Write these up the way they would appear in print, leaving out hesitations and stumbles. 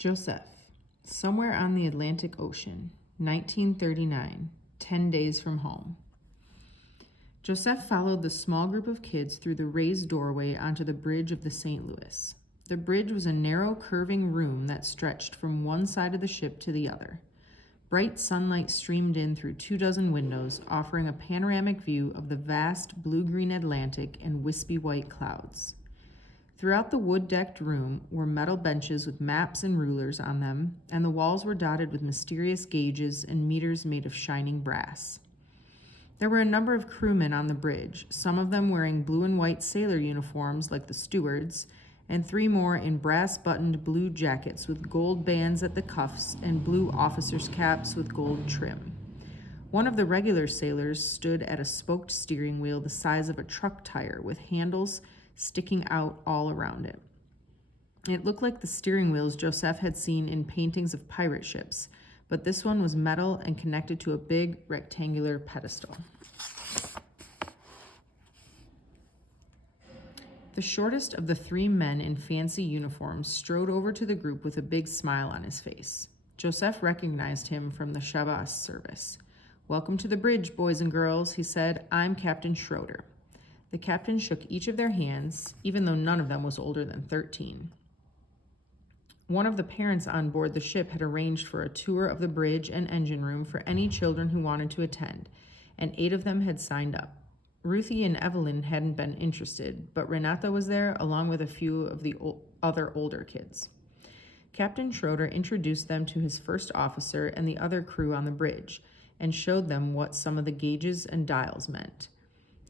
Josef, somewhere on the Atlantic Ocean, 1939, 10 days from home. Josef followed the small group of kids through the raised doorway onto the bridge of the St. Louis. The bridge was a narrow, curving room that stretched from one side of the ship to the other. Bright sunlight streamed in through 24 windows, offering a panoramic view of the vast blue-green Atlantic and wispy white clouds. Throughout the wood-decked room were metal benches with maps and rulers on them, and the walls were dotted with mysterious gauges and meters made of shining brass. There were a number of crewmen on the bridge, some of them wearing blue and white sailor uniforms like the stewards, and 3 more in brass-buttoned blue jackets with gold bands at the cuffs and blue officers' caps with gold trim. One of the regular sailors stood at a spoked steering wheel the size of a truck tire with handles sticking out all around it. It looked like the steering wheels Josef had seen in paintings of pirate ships, but this one was metal and connected to a big rectangular pedestal. The shortest of the 3 men in fancy uniforms strode over to the group with a big smile on his face. Josef recognized him from the Shabbos service. "Welcome to the bridge, boys and girls," he said. "I'm Captain Schroeder." The captain shook each of their hands, even though none of them was older than 13. One of the parents on board the ship had arranged for a tour of the bridge and engine room for any children who wanted to attend, and 8 of them had signed up. Ruthie and Evelyn hadn't been interested, but Renata was there along with a few of the other older kids. Captain Schroeder introduced them to his first officer and the other crew on the bridge, and showed them what some of the gauges and dials meant.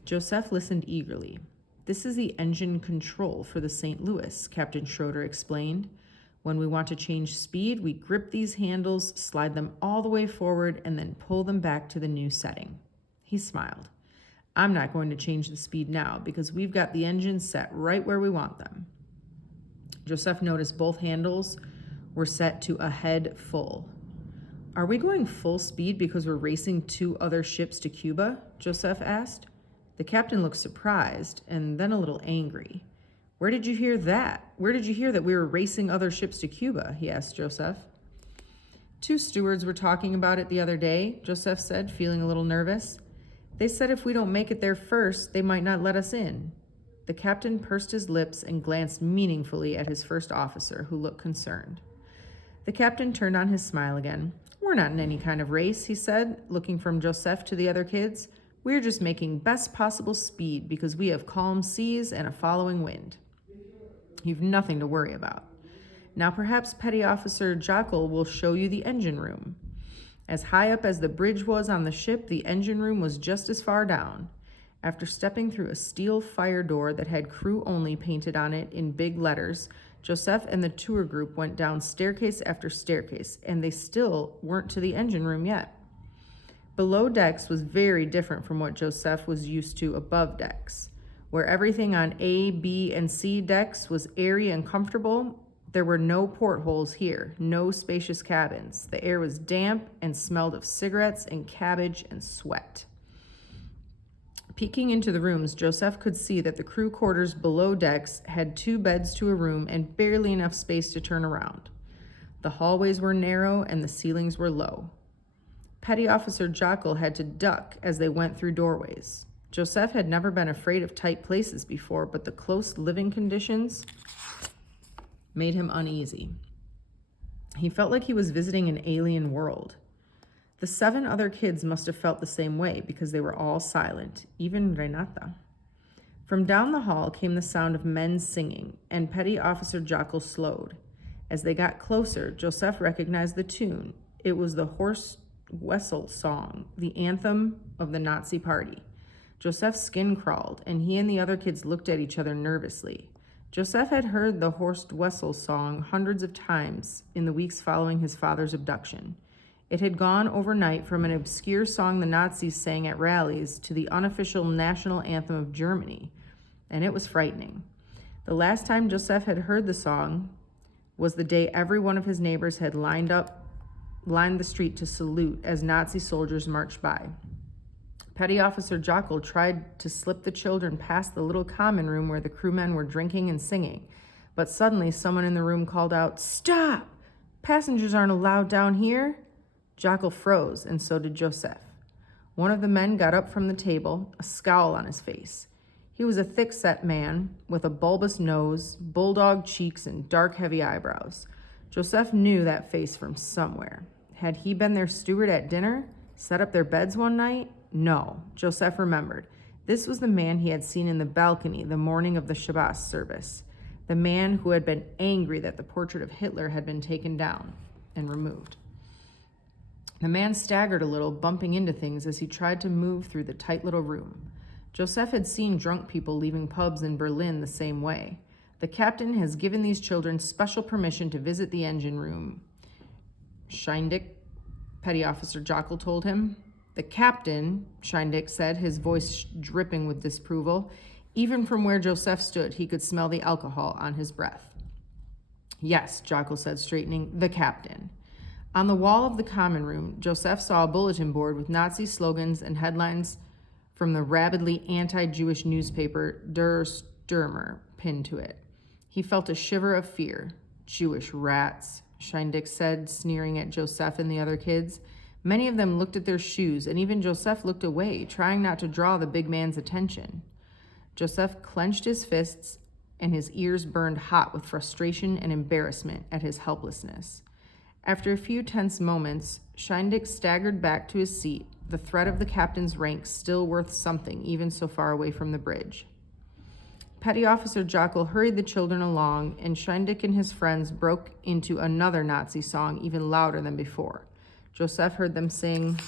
Josef listened eagerly. "This is the engine control for the St. Louis," Captain Schroeder explained. "When we want to change speed, we grip these handles, slide them all the way forward, and then pull them back to the new setting." He smiled. "I'm not going to change the speed now because we've got the engines set right where we want them." Josef noticed both handles were set to ahead full. "Are we going full speed because we're racing 2 other ships to Cuba?" Josef asked. The captain looked surprised and then a little angry. "Where did you hear that? Where did you hear that we were racing other ships to Cuba?" he asked Josef. "2 stewards were talking about it the other day," Josef said, feeling a little nervous. "They said if we don't make it there first, they might not let us in." The captain pursed his lips and glanced meaningfully at his first officer, who looked concerned. The captain turned on his smile again. "We're not in any kind of race," he said, looking from Josef to the other kids. "We're just making best possible speed because we have calm seas and a following wind. You've nothing to worry about. Now perhaps Petty Officer Jokel will show you the engine room." As high up as the bridge was on the ship, the engine room was just as far down. After stepping through a steel fire door that had crew only painted on it in big letters, Josef and the tour group went down staircase after staircase, and they still weren't to the engine room yet. Below decks was very different from what Josef was used to above decks. Where everything on A, B, and C decks was airy and comfortable, there were no portholes here, no spacious cabins. The air was damp and smelled of cigarettes and cabbage and sweat. Peeking into the rooms, Josef could see that the crew quarters below decks had 2 beds to a room and barely enough space to turn around. The hallways were narrow and the ceilings were low. Petty Officer Jokel had to duck as they went through doorways. Josef had never been afraid of tight places before, but the close living conditions made him uneasy. He felt like he was visiting an alien world. The 7 other kids must have felt the same way because they were all silent, even Renata. From down the hall came the sound of men singing, and Petty Officer Jokel slowed. As they got closer, Josef recognized the tune. It was the Horst Wessel song, the anthem of the Nazi Party. Josef's skin crawled, and he and the other kids looked at each other nervously. Josef had heard the Horst Wessel song hundreds of times in the weeks following his father's abduction. It had gone overnight from an obscure song the Nazis sang at rallies to the unofficial national anthem of Germany, and it was frightening. The last time Josef had heard the song was the day every one of his neighbors had lined the street to salute as Nazi soldiers marched by. Petty Officer Jokel tried to slip the children past the little common room where the crewmen were drinking and singing, but suddenly someone in the room called out, "Stop! Passengers aren't allowed down here. Jackal froze, and so did Josef. One of the men got up from the table, a scowl on his face. He was a thick-set man with a bulbous nose, bulldog cheeks, and dark, heavy eyebrows. Josef knew that face from somewhere. Had he been their steward at dinner? Set up their beds one night? No, Josef remembered. This was the man he had seen in the balcony the morning of the Shabbat service. The man who had been angry that the portrait of Hitler had been taken down and removed. The man staggered a little, bumping into things as he tried to move through the tight little room. Josef had seen drunk people leaving pubs in Berlin the same way. The captain has given these children special permission to visit the engine room, Scheindick, Petty Officer Jackal told him. The captain, Scheindick said, his voice dripping with disapproval. Even from where Josef stood, he could smell the alcohol on his breath. Yes, Jackal said, straightening, the captain. On the wall of the common room, Josef saw a bulletin board with Nazi slogans and headlines from the rabidly anti-Jewish newspaper Der Stürmer pinned to it. He felt a shiver of fear. Jewish rats, Scheindick said, sneering at Josef and the other kids. Many of them looked at their shoes, and even Josef looked away, trying not to draw the big man's attention. Josef clenched his fists, and his ears burned hot with frustration and embarrassment at his helplessness. After a few tense moments, Scheindick staggered back to his seat, the threat of the captain's rank still worth something, even so far away from the bridge. Petty Officer Jackal hurried the children along, and Scheindick and his friends broke into another Nazi song even louder than before. Josef heard them sing,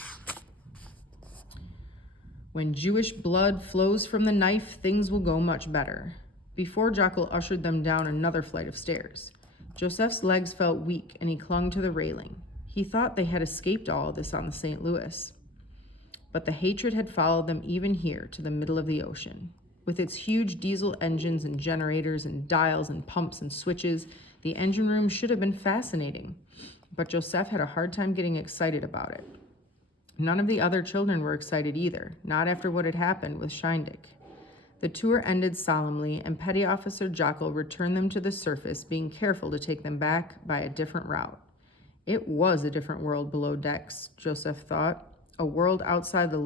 "When Jewish blood flows from the knife, things will go much better," before Jackal ushered them down another flight of stairs. Josef's legs felt weak, and he clung to the railing. He thought they had escaped all of this on the St. Louis. But the hatred had followed them even here to the middle of the ocean. With its huge diesel engines and generators and dials and pumps and switches, the engine room should have been fascinating. But Josef had a hard time getting excited about it. None of the other children were excited either, not after what had happened with Scheindick. The tour ended solemnly, and Petty Officer Jackal returned them to the surface, being careful to take them back by a different route. It was a different world below decks, Josef thought, a world outside the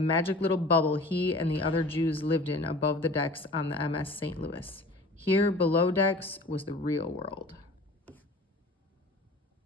magic little bubble he and the other Jews lived in above the decks on the MS St. Louis. Here, below decks, was the real world.